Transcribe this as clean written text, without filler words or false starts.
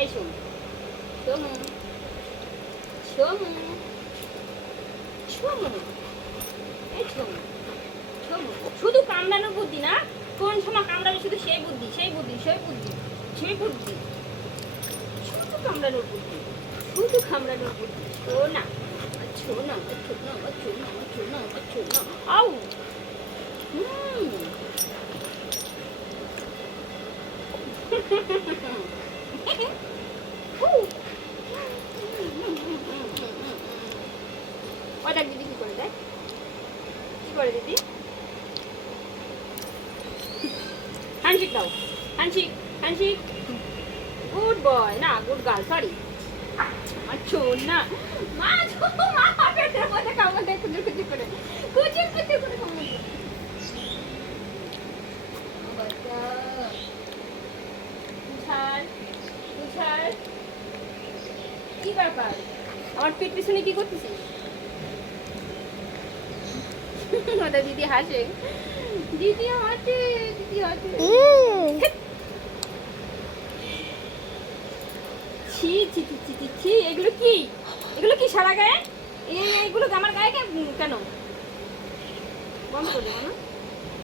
এই শোন, শোনো, শোনো, শোনো, এই শোনো, শোনো। শুধু কামড়ানোর বুদ্ধি না, কোন সময় কামড়াবে শুধু সেই বুদ্ধি, সেই বুদ্ধি, সেই বুদ্ধি, সেই বুদ্ধি, শুধু কামড়ানোর বুদ্ধি, শুধু কামড়ানোর বুদ্ধি। শোনা, শোনা, শোনা, শোনা, শোনা, শোনা, আউ। ওটা দিদি কি করে দেয়, কি করে দিদি? হ্যান্ডশেক দাও, হ্যান্ডশেক, হ্যান্ডশেক। গুড বয় না, গুড গার্ল, সরি। আচ্ছা না, মা মা পেটের মধ্যে কামড় দেয় কুচুর কুচুর করে, কুচুর কুচুর করে কামড় দেয়। তুষার, তুষার, কি ব্যাপার? আমার পেট পিছনে কি করতেছিস? ওটা দিদি হাসে, দিদি হাসে, দিদি হাসে। ছি ছি ছি ছি ছি ছি, এগুলো কি? এগুলো কি সারা গায়ে? এইগুলো আমার গায়ে কেন? বন্ধ করে দেবো না?